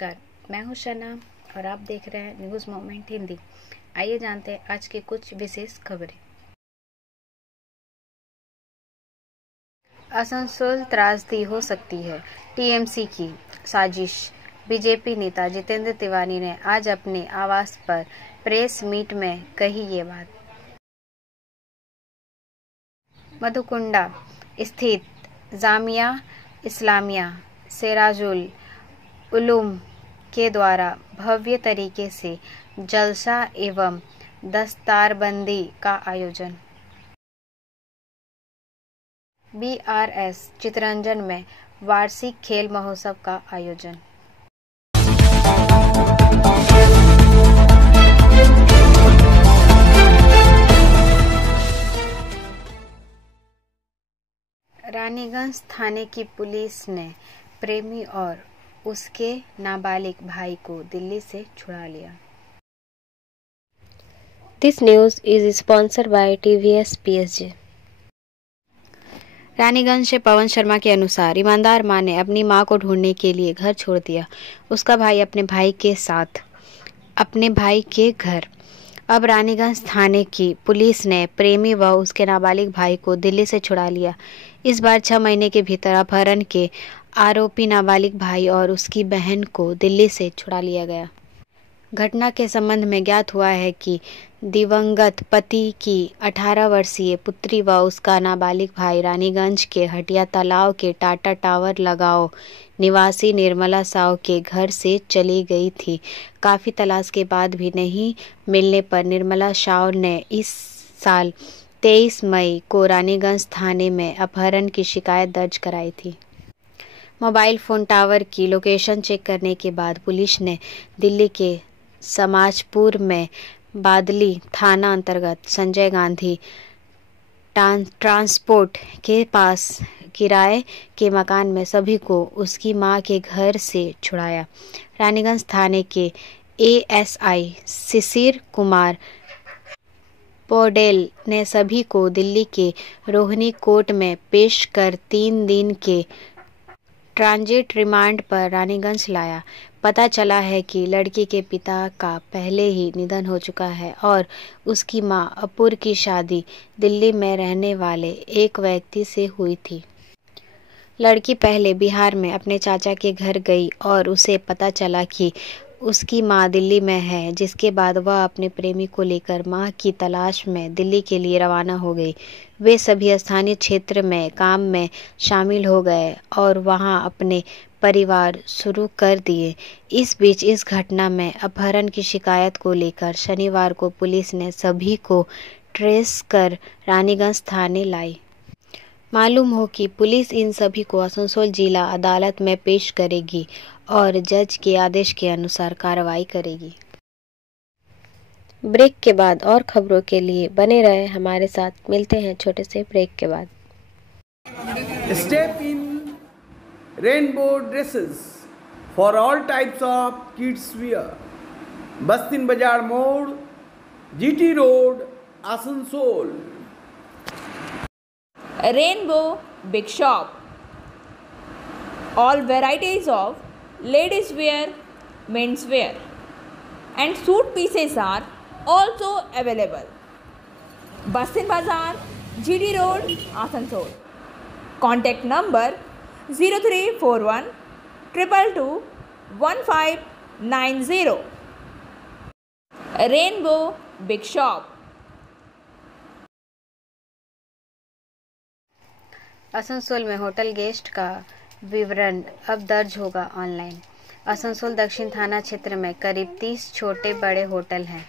नमस्कार, मैं हूं शना और आप देख रहे हैं न्यूज़ मोमेंट हिंदी। आइए जानते हैं आज की कुछ विशेष खबरें। आसनसोल त्रासदी हो सकती है, टीएमसी की साजिश। बीजेपी नेता जितेंद्र तिवारी ने आज अपने आवास पर प्रेस मीट में कही ये बात। मधुकुंडा स्थित जामिया इस्लामिया सिराजुल उलूम के द्वारा भव्य तरीके से जलसा एवं दस्तारबंदी का आयोजन। बीआरएस चितरंजन में वार्षिक खेल महोत्सव का आयोजन। रानीगंज थाने की पुलिस ने प्रेमी और उसके नाबालिग भाई को दिल्ली से छुड़ा लिया। This news is sponsored by TVS PSG। Raniganj से पवन शर्मा के अनुसार ईमानदार मां ने अपनी मां को ढूंढने के लिए घर छोड़ दिया। उसका भाई अपने भाई के साथ अपने भाई के घर। अब रानीगंज थाने की पुलिस ने प्रेमी व उसके नाबालिग भाई को दिल्ली से छुड़ा लिया। इस बार 6 महीने के भीतर अपहरण के आरोपी नाबालिग भाई और उसकी बहन को दिल्ली से छुड़ा लिया गया। घटना के संबंध में ज्ञात हुआ है कि दिवंगत पति की 18 वर्षीय पुत्री व उसका नाबालिग भाई रानीगंज के हटिया तालाब के टाटा टावर लगाओ निवासी निर्मला साव के घर से चली गई थी। काफ़ी तलाश के बाद भी नहीं मिलने पर निर्मला साव ने इस साल 23 मई को रानीगंज थाने में अपहरण की शिकायत दर्ज कराई थी। मोबाइल फ़ोन टावर की लोकेशन चेक करने के बाद पुलिस ने दिल्ली के समाजपुर में बादली थाना अंतर्गत संजय गांधी ट्रांसपोर्ट के पास किराए के मकान में सभी को उसकी मां के घर से छुड़ाया। रानीगंज थाने के एएसआई शिशिर कुमार पौडेल ने सभी को दिल्ली के रोहिणी कोर्ट में पेश कर 3 दिन के ट्रांजिट रिमांड पर रानीगंज लाया। पता चला है कि लड़की के पिता का पहले ही निधन हो चुका है और उसकी मां अपूर्व की शादी दिल्ली में रहने वाले एक व्यक्ति से हुई थी। लड़की पहले बिहार में अपने चाचा के घर गई और उसे पता चला कि उसकी मां दिल्ली में है, जिसके बाद वह अपने प्रेमी को लेकर मां की तलाश में दिल्ली के लिए रवाना हो गई। वे सभी स्थानीय क्षेत्र में काम में शामिल हो गए और वहां अपने परिवार शुरू कर दिए। इस बीच इस घटना में अपहरण की शिकायत को लेकर शनिवार को पुलिस ने सभी को ट्रेस कर रानीगंज थाने लाई। मालूम हो कि पुलिस इन सभी को आसनसोल जिला अदालत में पेश करेगी और जज के आदेश के अनुसार कार्रवाई करेगी। ब्रेक के बाद और खबरों के लिए बने रहे हमारे साथ। मिलते हैं छोटे से ब्रेक के बाद। Step in rainbow dresses for all types of kids wear. बस्तिन बाजार मोड़, GT road, Asansol. Rainbow Big Shop. All varieties of ladies wear, men's wear and suit pieces are also available. Bastin Bazaar, GD Road, Asansol. Contact number 0341 222 1590. Rainbow Big Shop. Asansol में hotel guest का विवरण अब दर्ज होगा online. Asansol दक्षिण थाना क्षेत्र में करीब 30 छोटे बड़े होटल हैं।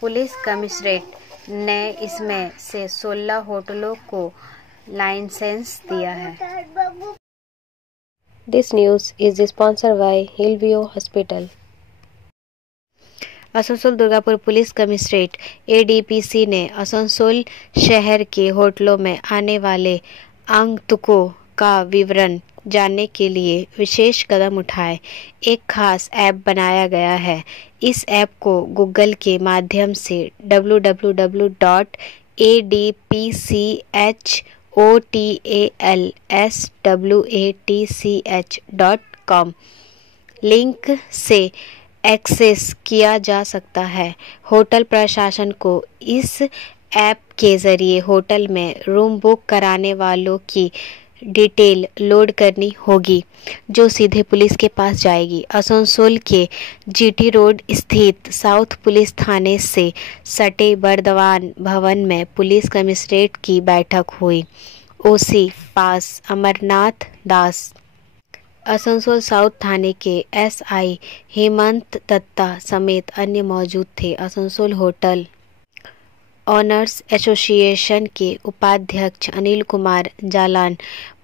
पुलिस कमिश्नरेट ने इसमें से 16 होटलों को लाइसेंस दिया है। This news is sponsored by Hillview Hospital। Asansol Durgapur police commissionerate ADPC ने आसनसोल शहर के होटलों में आने वाले आगंतुकों का विवरण जानने के लिए विशेष कदम उठाए एक खास ऐप बनाया गया है। इस ऐप को गूगल के माध्यम से www.adpchhotalswatch.com लिंक से एक्सेस किया जा सकता है। होटल प्रशासन को इस ऐप के ज़रिए होटल में रूम बुक कराने वालों की डिटेल लोड करनी होगी, जो सीधे पुलिस के पास जाएगी। आसनसोल के जीटी रोड स्थित साउथ पुलिस थाने से सटे बर्दवान भवन में पुलिस कमिश्नरेट की बैठक हुई। ओसी पास अमरनाथ दास, आसनसोल साउथ थाने के एसआई हेमंत दत्ता समेत अन्य मौजूद थे। आसनसोल होटल ऑनर्स एसोसिएशन के उपाध्यक्ष अनिल कुमार जालान,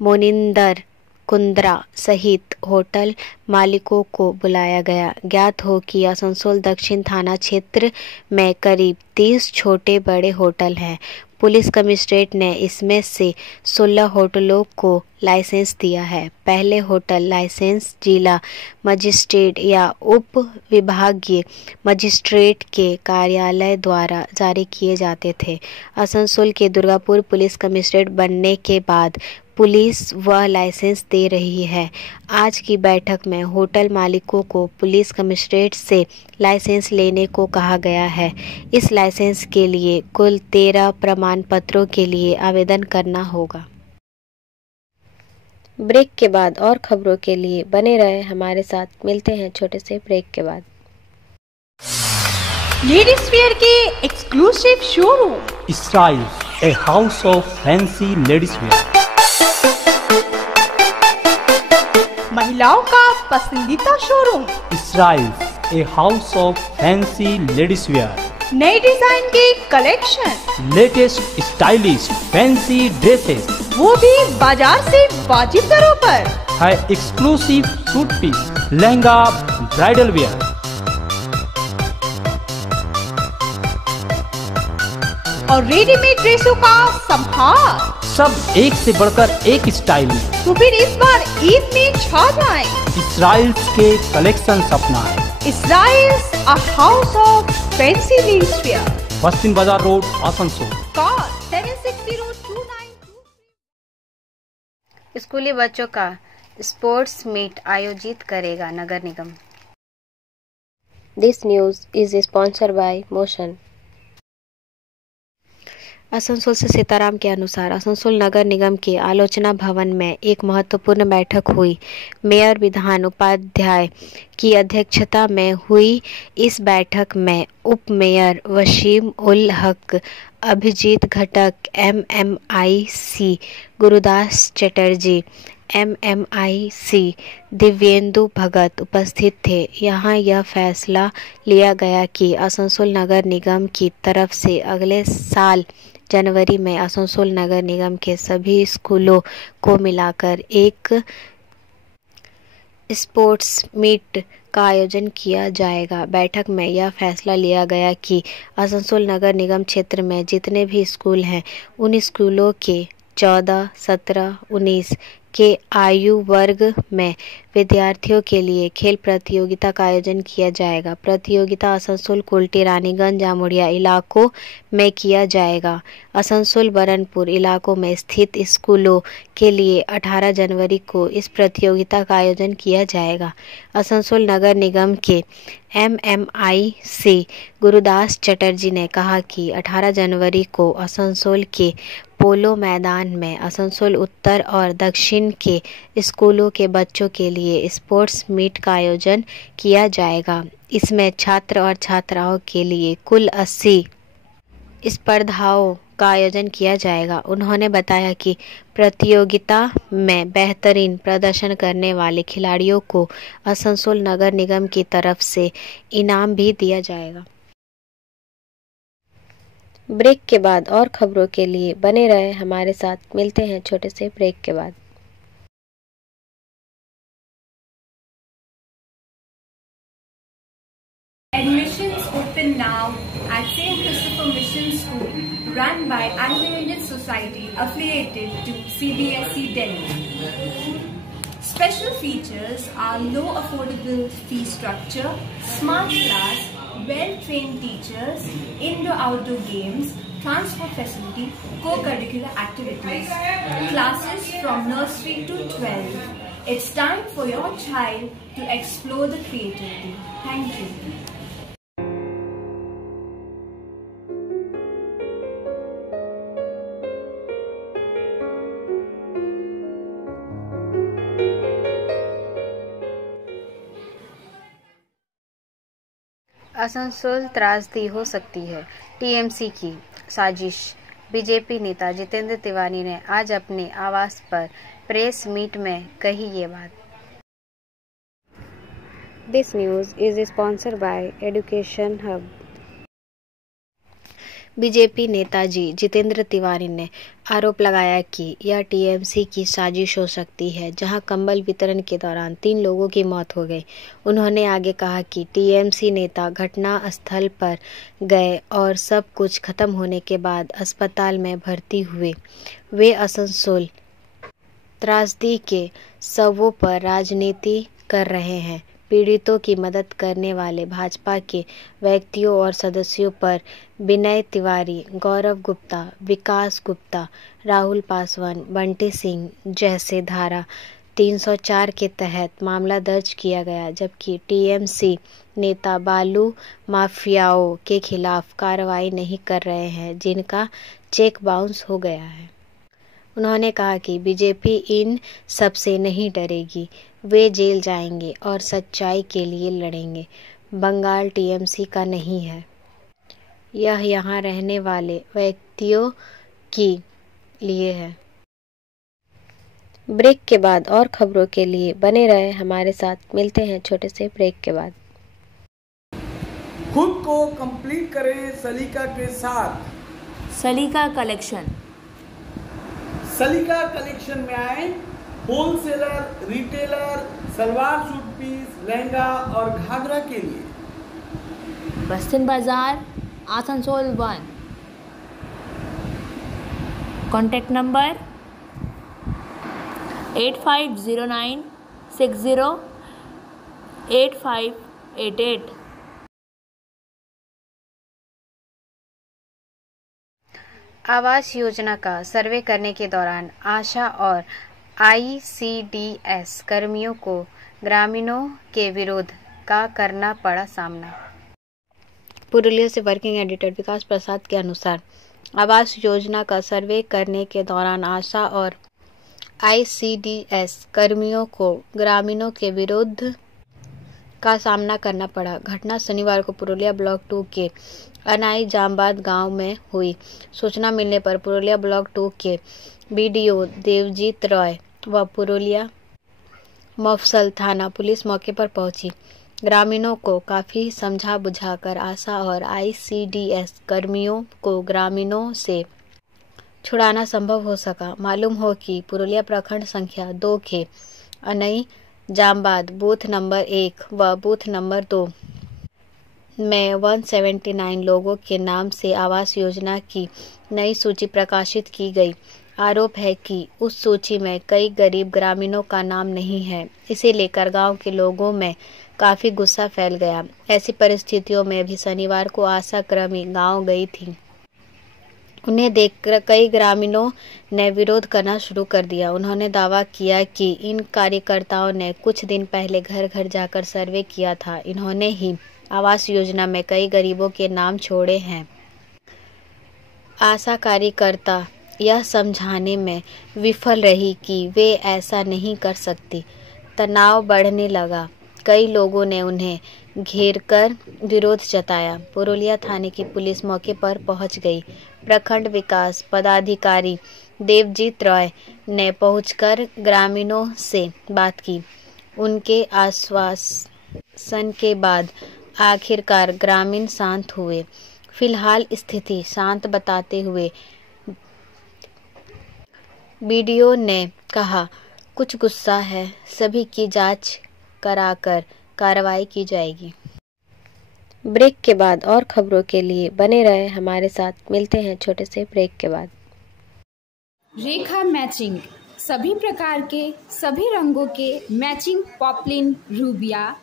मोनिंदर कुंद्रा सहित होटल मालिकों को बुलाया गया। ज्ञात हो कि आसनसोल दक्षिण थाना क्षेत्र में करीब 30 छोटे बड़े होटल हैं। पुलिस कमिश्नरेट ने इसमें से 16 होटलों को लाइसेंस दिया है। पहले होटल लाइसेंस जिला मजिस्ट्रेट या उप विभागीय मजिस्ट्रेट के कार्यालय द्वारा जारी किए जाते थे। आसनसोल के दुर्गापुर पुलिस कमिश्नरेट बनने के बाद पुलिस वह लाइसेंस दे रही है। आज की बैठक में होटल मालिकों को पुलिस कमिश्नरेट से लाइसेंस लेने को कहा गया है। इस लाइसेंस के लिए कुल 13 प्रमाण पत्रों के लिए आवेदन करना होगा। ब्रेक के बाद और खबरों के लिए बने रहे हमारे साथ। मिलते हैं छोटे से ब्रेक के बाद। लेडीज वेयर के exclusive showroom Israel, a house of fancy ladies wear. महिलाओं का पसंदीदा showroom Israel, a house of fancy ladies wear. नए डिजाइन के collection, Latest stylish fancy dresses वो भी बाजार से वाजिब दरों पर। है exclusive suit piece, lehenga, bridal wear. और रेडीमेड ड्रेसों का संभार, सब एक से बढ़कर एक स्टाइल में। तो फिर इस बार ईद में छा जाएं। इसराइल के कलेक्शन अपनाएं। Israel's a house of fancy ladies wear. पश्चिम बाजार रोड, आसनसोल। Call 7602923। स्कूली बच्चों का स्पोर्ट्स मीट आयोजित करेगा नगर निगम। This news is sponsored by Motion. Asansol से सीताराम के अनुसार आसनसोल नगर निगम के आलोचना भवन में एक महत्वपूर्ण बैठक हुई। मेयर विधान उपाध्याय की अध्यक्षता में हुई इस बैठक में उप मेयर वसीम उल हक, अभिजीत घटक, MMIC गुरुदास चटर्जी, MMIC दिव्येंदु भगत उपस्थित थे। यहाँ यह फैसला लिया गया कि आसनसोल नगर निगम की तरफ से अगले साल जनवरी में आसनसोल नगर निगम के सभी स्कूलों को मिलाकर एक स्पोर्ट्स मीट का आयोजन किया जाएगा। बैठक में यह फैसला लिया गया कि आसनसोल नगर निगम क्षेत्र में जितने भी स्कूल हैं उन स्कूलों के 14, 17, 19 के आयु वर्ग में विद्यार्थियों के लिए खेल प्रतियोगिता का आयोजन किया जाएगा। प्रतियोगिता आसनसोल, कुल्टी, रानीगंज, जामुड़िया इलाकों में किया जाएगा। आसनसोल, बरनपुर इलाकों में स्थित स्कूलों के लिए 18 जनवरी को इस प्रतियोगिता का आयोजन किया जाएगा। आसनसोल नगर निगम के MMIC गुरुदास चटर्जी ने कहा कि 18 जनवरी को आसनसोल के पोलो मैदान में आसनसोल उत्तर और दक्षिण के स्कूलों के बच्चों के लिए स्पोर्ट्स मीट का आयोजन किया जाएगा। इसमें छात्र और छात्राओं के लिए कुल 80 स्पर्धाओं का आयोजन किया जाएगा। उन्होंने बताया कि प्रतियोगिता में बेहतरीन प्रदर्शन करने वाले खिलाड़ियों को आसनसोल नगर निगम की तरफ से इनाम भी दिया जाएगा। ब्रेक के बाद और खबरों के लिए बने रहे हमारे साथ। मिलते हैं छोटे से ब्रेक के बाद। Admissions open now at St. Christopher Mission School, run by Anglo-Indian Society affiliated to CBSE Delhi. Special features are low affordable fee structure, smart class, well-trained teachers, indoor-outdoor games, transport facility, co-curricular activities, classes from nursery to 12, It's time for your child to explore the creativity. Thank you. Asansol त्रासदी हो सकती है, TMC की साजिश। BJP नेता जितेंद्र तिवारी ने आज अपने आवास पर प्रेस मीट में कही ये बात। This news is sponsored bye education hub. BJP Netaji Jitendra Tiwari ने आरोप लगाया कि यह टीएमसी की साजिश हो सकती है, जहां कंबल वितरण के दौरान 3 लोगों की मौत हो गई। उन्होंने आगे कहा कि टीएमसी नेता घटना स्थल पर गए और सब कुछ खत्म होने के बाद अस्पताल में भर्ती हुए। वे आसनसोल त्रासदी के शवों पर राजनीति कर रहे हैं। पीड़ितों की मदद करने वाले भाजपा के व्यक्तियों और सदस्यों पर विनय तिवारी, गौरव गुप्ता, विकास गुप्ता, राहुल पासवान, बंटी सिंह जैसे धारा 304 के तहत मामला दर्ज किया गया, जबकि टीएमसी नेता बालू माफियाओं के खिलाफ कार्रवाई नहीं कर रहे हैं, जिनका चेक बाउंस हो गया है। उन्होंने कहा कि बीजेपी इन सबसे नहीं डरेगी, वे जेल जाएंगे और सच्चाई के लिए लड़ेंगे। बंगाल टीएमसी का नहीं है, यह यहाँ रहने वाले व्यक्तियों के लिए है। ब्रेक के बाद और खबरों के लिए बने रहे हमारे साथ। मिलते हैं छोटे से ब्रेक के बाद। खुद को कंप्लीट करें सलीका के साथ। सलीका कलेक्शन। सलीका कलेक्शन में आए wholesaler, retailer, salwar suit piece, lehenga और घाघरा के लिए। बस्तिन बाजार, आसनसोल 1। Contact number 8509608588। आवास योजना का सर्वे करने के दौरान आशा और आईसीडीएस कर्मियों को ग्रामीणों के विरोध का करना पड़ा सामना। पुरुलिया से वर्किंग एडिटर विकास प्रसाद के अनुसार आवास योजना का सर्वे करने के दौरान आशा और आईसीडीएस कर्मियों को ग्रामीणों के विरोध का सामना करना पड़ा। घटना शनिवार को पुरुलिया ब्लॉक 2 के अनाई जामबाद गांव में हुई। सूचना मिलने पर पुरुलिया ब्लॉक 2 के बीडीओ देवजीत रॉय व पुरुलिया मफसल थाना पुलिस मौके पर पहुंची। ग्रामीणों को काफी समझा बुझाकर आशा और आईसीडीएस कर्मियों को ग्रामीणों से छुड़ाना संभव हो सका। मालूम हो कि पुरुलिया प्रखंड संख्या 2 के अनई जामबाद बूथ नंबर 1 व बूथ नंबर 2 में 179 लोगों के नाम से आवास योजना की नई सूची प्रकाशित की गई। आरोप है कि उस सूची में कई गरीब ग्रामीणों का नाम नहीं है। इसे लेकर गांव के लोगों में काफी गुस्सा फैल गया। ऐसी परिस्थितियों में भी शनिवार को आशा कर्मी गांव गई थी। उन्हें देखकर कई ग्रामीणों ने विरोध करना शुरू कर दिया। उन्होंने दावा किया कि इन कार्यकर्ताओं ने कुछ दिन पहले घर घर जाकर सर्वे किया था। इन्होंने ही आवास योजना में कई गरीबों के नाम छोड़े हैं। आशा कार्यकर्ता यह समझाने में विफल रही कि वे ऐसा नहीं कर सकती। तनाव बढ़ने लगा। कई लोगों ने उन्हें घेरकर विरोध जताया। पुरुलिया थाने की पुलिस मौके पर पहुंच गई। प्रखंड विकास पदाधिकारी देवजीत रॉय ने पहुंचकर ग्रामीणों से बात की। उनके आश्वासन के बाद आखिरकार ग्रामीण शांत हुए। फिलहाल स्थिति शांत बताते हुए बीडीओ ने कहा, कुछ गुस्सा है, सभी की जांच कराकर कार्रवाई की जाएगी। ब्रेक के बाद और खबरों के लिए बने रहे हमारे साथ। मिलते हैं छोटे से ब्रेक के बाद। रेखा मैचिंग, सभी प्रकार के सभी रंगों के मैचिंग पॉपलिन, रूबिया,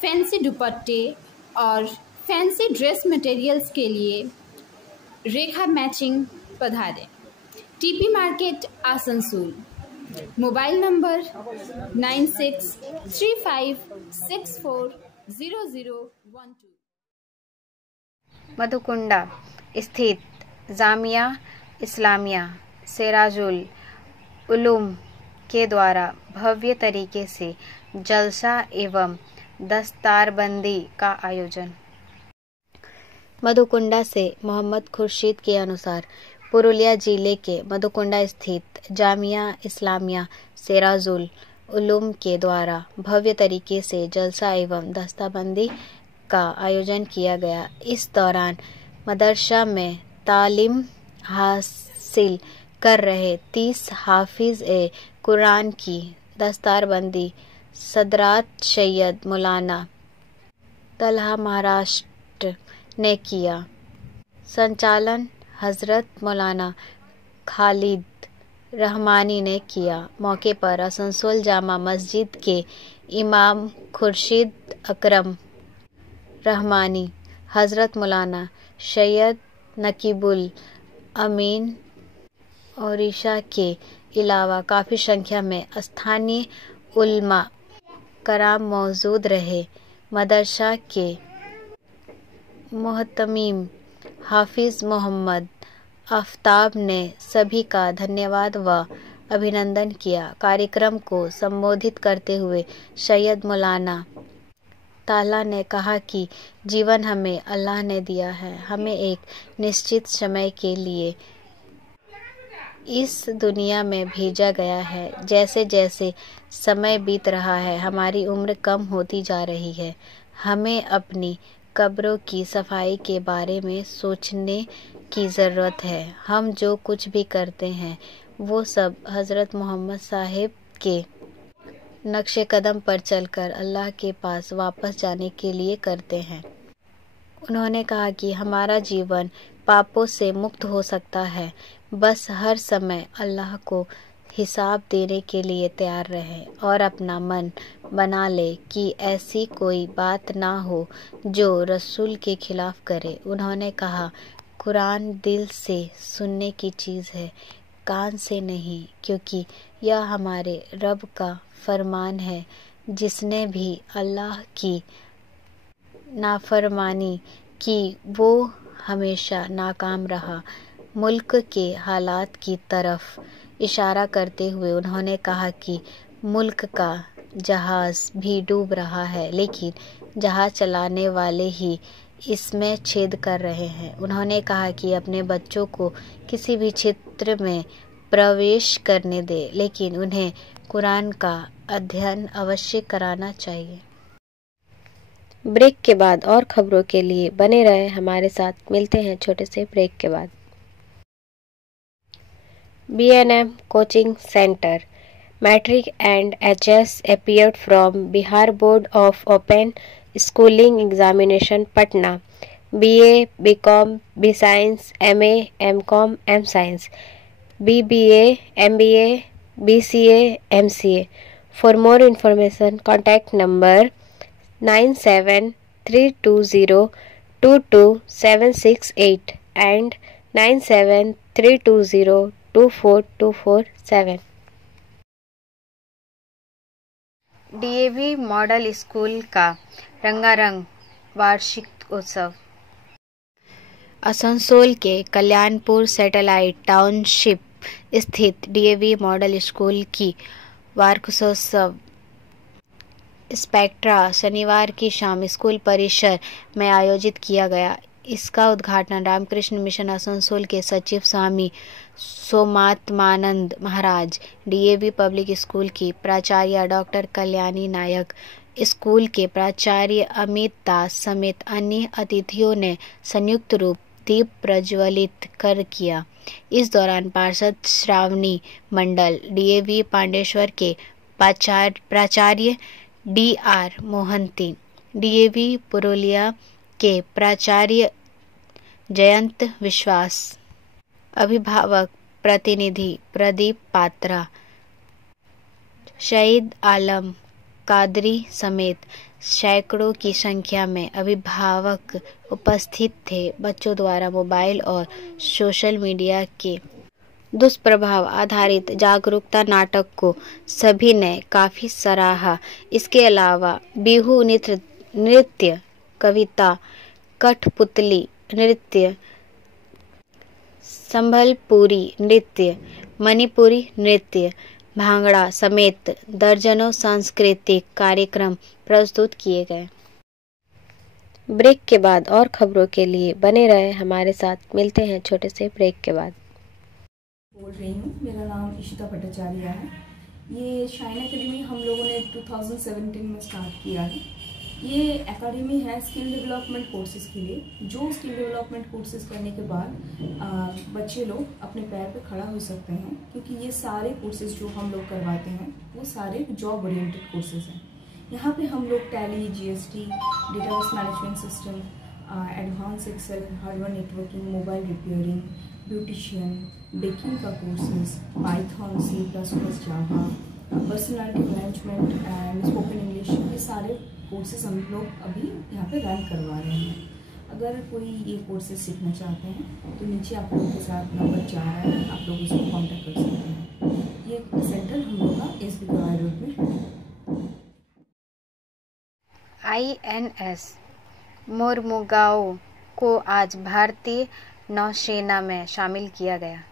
फैंसी दुपट्टे और फैंसी ड्रेस मटेरियल्स के लिए रेखा मैचिंग पधारें। TP market Asansol. Mobile number 9635640012। Madhukunda स्थित जामिया इस्लामिया सिराजुल उलूम के द्वारा भव्य तरीके से जलसा एवं दस्तारबंदी का आयोजन। मधुकुंडा से मोहम्मद खुर्शीद के अनुसार पुरुलिया जिले के मधुकुंडा स्थित जामिया इस्लामिया सिराजुल उलूम के द्वारा भव्य तरीके से जलसा एवं दस्तारबंदी का आयोजन किया गया। इस दौरान मदरसा में तालीम हासिल कर रहे 30 हाफिज ए कुरान की दस्तारबंदी सदरात सैयद मौलाना तलहा महाराष्ट्र ने किया। संचालन हजरत मौलाना खालिद रहमानी ने किया। मौके पर आसनसोल जामा मस्जिद के इमाम खुर्शीद अकरम रहमानी, हजरत मौलाना सैयद नकीबुल अमीन और ईशा के अलावा काफ़ी संख्या में स्थानीय उलमा कराम मौजूद रहे। मदरसा के मुहतमीम हाफिज मोहम्मद आफ्ताब ने सभी का धन्यवाद व अभिनंदन किया। कार्यक्रम को संबोधित करते हुए सैयद मौलाना ताला ने कहा कि जीवन हमें अल्लाह ने दिया है। हमें एक निश्चित समय के लिए इस दुनिया में भेजा गया है। जैसे जैसे समय बीत रहा है हमारी उम्र कम होती जा रही है। हमें अपनी कब्रों की सफाई के बारे में सोचने की ज़रूरत है। हम जो कुछ भी करते हैं वो सब हज़रत मोहम्मद साहिब के नक्शे कदम पर चलकर अल्लाह के पास वापस जाने के लिए करते हैं। उन्होंने कहा कि हमारा जीवन पापों से मुक्त हो सकता है, बस हर समय अल्लाह को हिसाब देने के लिए तैयार रहे और अपना मन बना ले कि ऐसी कोई बात ना हो जो रसूल के खिलाफ करे। उन्होंने कहा, कुरान दिल से सुनने की चीज़ है, कान से नहीं, क्योंकि यह हमारे रब का फरमान है। जिसने भी अल्लाह की नाफरमानी की वो हमेशा नाकाम रहा। मुल्क के हालात की तरफ इशारा करते हुए उन्होंने कहा कि मुल्क का जहाज़ भी डूब रहा है, लेकिन जहाज़ चलाने वाले ही इसमें छेद कर रहे हैं। उन्होंने कहा कि अपने बच्चों को किसी भी क्षेत्र में प्रवेश करने दे, लेकिन उन्हें कुरान का अध्ययन अवश्य कराना चाहिए। ब्रेक के बाद और खबरों के लिए बने रहे हमारे साथ। मिलते हैं छोटे से ब्रेक के बाद। B&M Coaching Center, Matric and HS appeared from Bihar Board of Open Schooling Examination, Patna. BA, BCom, B-Science, MA, MCom, M-Science, BBA, MBA, BCA, MCA. For more information, contact number 9732022768 and 9732024247. DAV model school का रंगारंग वार्षिक उत्सव। आसनसोल के Kalyanpur satellite township स्थित DAV model school की वार्षिकोत्सव spectra शनिवार की शाम स्कूल परिसर में आयोजित किया गया। इसका उद्घाटन रामकृष्ण मिशन आसनसोल के सचिव स्वामी सोमात्मानंद महाराज, डीएवी पब्लिक स्कूल की प्राचार्य डॉक्टर कल्याणी नायक, स्कूल के प्राचार्य अमित दास समेत अन्य अतिथियों ने संयुक्त रूप दीप प्रज्वलित कर किया। इस दौरान पार्षद श्रावणी मंडल, डीएवी पांडेश्वर के प्राचार्य DR मोहंती, डीएवी पुरुलिया के प्राचार्य जयंत विश्वास, अभिभावक प्रतिनिधि प्रदीप पात्रा, शहीद आलम कादरी समेत सैकड़ों की संख्या में अभिभावक उपस्थित थे। बच्चों द्वारा मोबाइल और सोशल मीडिया के दुष्प्रभाव आधारित जागरूकता नाटक को सभी ने काफी सराहा। इसके अलावा बिहू नृत्य, कविता, कठपुतली नृत्य, संबलपुरी नृत्य, मणिपुरी नृत्य, भांगड़ा समेत दर्जनों सांस्कृतिक कार्यक्रम प्रस्तुत किए गए। ब्रेक के बाद और खबरों के लिए बने रहे हमारे साथ। मिलते हैं छोटे से ब्रेक के बाद। बोल रही हूँ, मेरा नाम इशिता भट्टाचार्य है। ये शाइन एकेडमी हम लोगों ने 2017 में स्टार्ट किया है। ये एकेडमी है स्किल डेवलपमेंट कोर्सेज़ के लिए। जो स्किल डेवलपमेंट कोर्सेज़ करने के बाद बच्चे लोग अपने पैर पे खड़ा हो सकते हैं, क्योंकि ये सारे कोर्सेज़ जो हम लोग करवाते हैं वो सारे जॉब ओरिएंटेड कोर्सेज़ हैं। यहाँ पे हम लोग Tally, GST, database management system, advance Excel, hardware networking, mobile repairing, beautician, baking का courses, Python, C++, Java, personality management and spoken English, ये सारे कोर्सेज हम लोग अभी यहाँ पे रन करवा रहे हैं। अगर कोई ये कोर्सेज सीखना चाहते हैं तो नीचे आप लोगों के साथ नंबर जा रहा है, आप लोग इसको कॉन्टेक्ट कर सकते हैं। ये सेंटर हम लोग का SB कवाई रोड में है। INS मोरमुगाओ को आज भारतीय नौसेना में शामिल किया गया।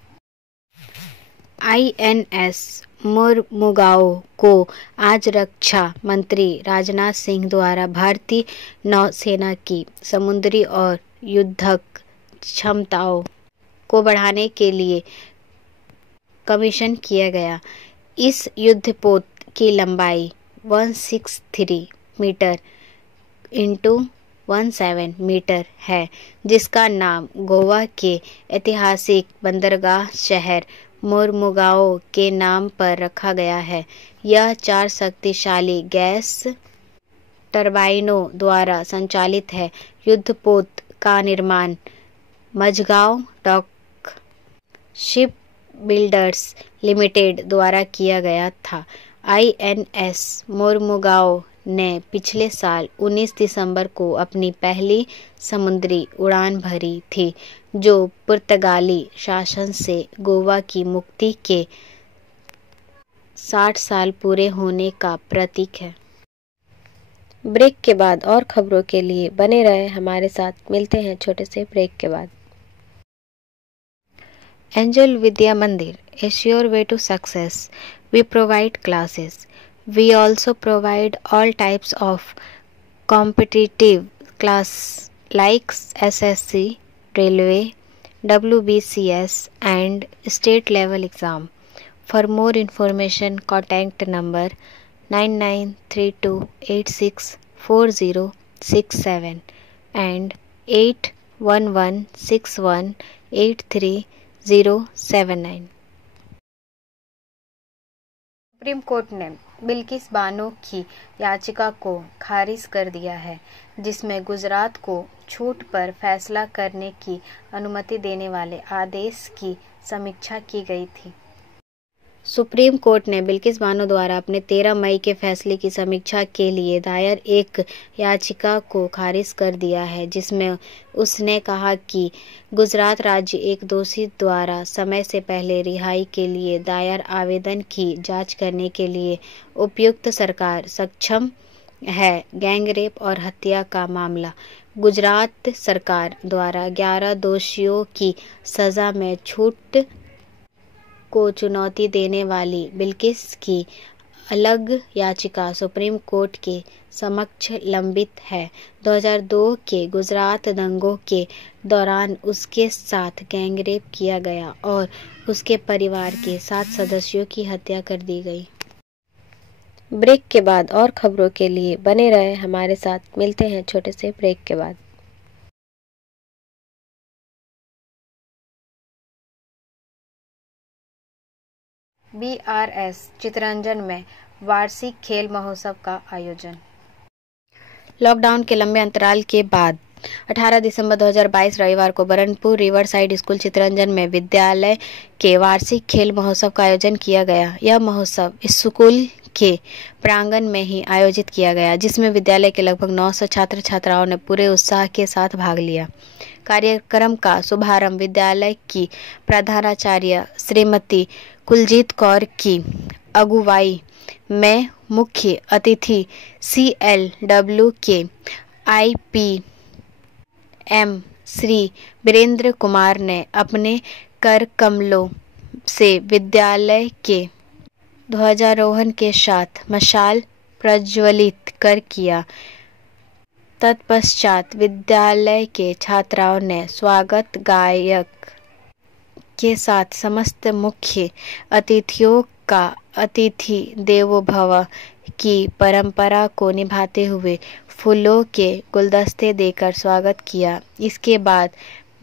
INS मोरमुगाओ को आज रक्षा मंत्री राजनाथ सिंह द्वारा भारतीय नौसेना की समुद्री और युद्धक क्षमताओं को बढ़ाने के लिए कमीशन किया गया। इस युद्धपोत की लंबाई 163 मीटर इंटू 17 मीटर है, जिसका नाम गोवा के ऐतिहासिक बंदरगाह शहर मोरमुगाओ के नाम पर रखा गया है। यह 4 शक्तिशाली गैस टरबाइनों द्वारा संचालित है। युद्धपोत का निर्माण Mazagon dock ship builders limited द्वारा किया गया था। INS मोरमुगाओ ने पिछले साल 19 दिसंबर को अपनी पहली समुद्री उड़ान भरी थी, जो पुर्तगाली शासन से गोवा की मुक्ति के 60 साल पूरे होने का प्रतीक है। ब्रेक के बाद और खबरों के लिए बने रहे हमारे साथ। मिलते हैं छोटे से ब्रेक के बाद। Angel Vidya Mandir is your way to success. We provide classes. We also provide all types of competitive class like SSC, Railway, WBCS and state level exam. For more information, contact number 9932864067 and 8116183079। Supreme court ने बिल्किस बानो की याचिका को खारिज कर दिया है, जिसमें गुजरात को छूट पर फैसला करने की अनुमति देने वाले आदेश की समीक्षा की गई थी। सुप्रीम कोर्ट ने बिल्किस बानो द्वारा अपने 13 मई के फैसले की समीक्षा के लिए दायर एक याचिका को खारिज कर दिया है, जिसमें उसने कहा कि गुजरात राज्य एक दोषी द्वारा समय से पहले रिहाई के लिए दायर आवेदन की जांच करने के लिए उपयुक्त सरकार सक्षम है। गैंगरेप और हत्या का मामला गुजरात सरकार द्वारा 11 दोषियों की सजा में छूट को चुनौती देने वाली बिल्किस की अलग याचिका सुप्रीम कोर्ट के समक्ष लंबित है। 2002 के गुजरात दंगों के दौरान उसके साथ गैंगरेप किया गया और उसके परिवार के 7 सदस्यों की हत्या कर दी गई। ब्रेक के बाद और खबरों के लिए बने रहे हमारे साथ। मिलते हैं छोटे से ब्रेक के बाद। BRS चितरंजन में वार्षिक खेल महोत्सव का आयोजन। लॉकडाउन के लंबे अंतराल के बाद 18 दिसंबर 2022 रविवार को Burnpur river side school Chittaranjan में विद्यालय के वार्षिक खेल महोत्सव का आयोजन किया गया। यह महोत्सव स्कूल के प्रांगण में ही आयोजित किया गया, जिसमें विद्यालय के लगभग 900 छात्र छात्राओं ने पूरे उत्साह के साथ भाग लिया। कार्यक्रम का शुभारंभ विद्यालय की प्रधानाचार्य श्रीमती कुलजीत कौर की अगुवाई में मुख्य अतिथि CLW के IPM श्री वीरेंद्र कुमार ने अपने कर कमलों से विद्यालय के ध्वजारोहण के साथ मशाल प्रज्वलित कर किया। तत्पश्चात विद्यालय के छात्राओं ने स्वागत गायक के साथ समस्त मुख्य अतिथियों का अतिथि देवो भव की परंपरा को निभाते हुए फूलों के गुलदस्ते देकर स्वागत किया। इसके बाद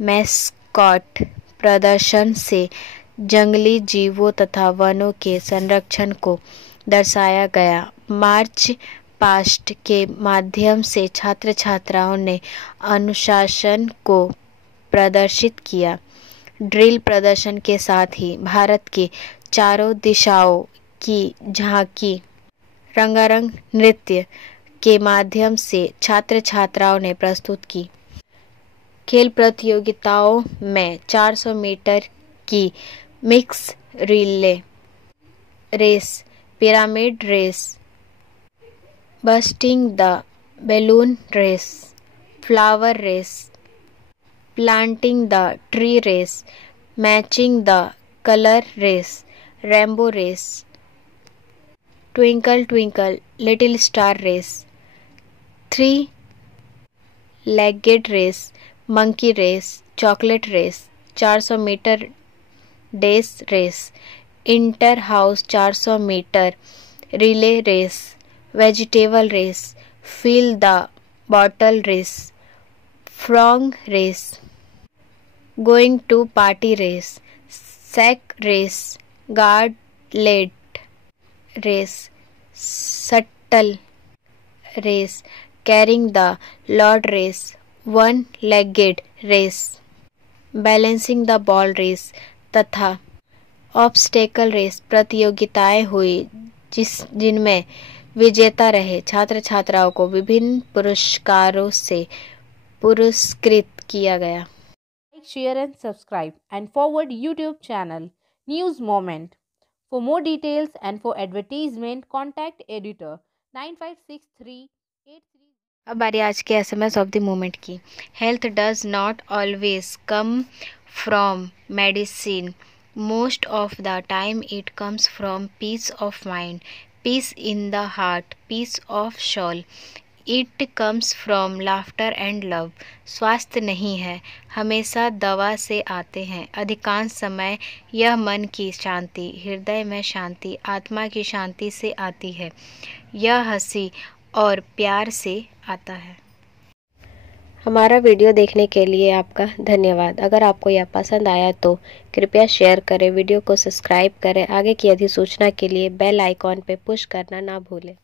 मैस्कॉट प्रदर्शन से जंगली जीवों तथा वनों के संरक्षण को दर्शाया गया। मार्च पास्ट के माध्यम से छात्र छात्राओं ने अनुशासन को प्रदर्शित किया। ड्रिल प्रदर्शन के साथ ही भारत के चारों दिशाओं की झांकी रंगारंग नृत्य के माध्यम से छात्र छात्राओं ने प्रस्तुत की। खेल प्रतियोगिताओं में 400 मीटर की mix relay race, pyramid race, busting the balloon race, flower race, planting the tree race, matching the colour race, rainbow race, twinkle twinkle little star race, 3 legged race, monkey race, chocolate race, 400 metre dash race, inter house 400 metre relay race, vegetable race, fill the bottle race, frog race, going to party race, sack race, गार्डलेट race, shuttle race, carrying the load race, 1 legged race, balancing the ball race तथा obstacle race प्रतियोगिताएं हुई, जिनमें विजेता रहे छात्र छात्राओं को विभिन्न पुरस्कारों से पुरस्कृत किया गया। Like, share and subscribe and forward YouTube channel News Moment. For more details and for advertisement, contact editor 956383. अब बारी आज के SMS ऑफ द मोमेंट की। Health does not always come from medicine, most of the time it comes from peace of mind, peace in the heart, peace of soul, it comes from laughter and love. स्वास्थ्य नहीं है, हमेशा दवा से आते हैं। अधिकांश समय यह मन की शांति, हृदय में शांति, आत्मा की शांति से आती है। यह हंसी और प्यार से आता है। हमारा वीडियो देखने के लिए आपका धन्यवाद। अगर आपको यह पसंद आया तो कृपया शेयर करें, वीडियो को सब्सक्राइब करें। आगे की अधिसूचना के लिए बेल आइकॉन पर पुश करना ना भूलें।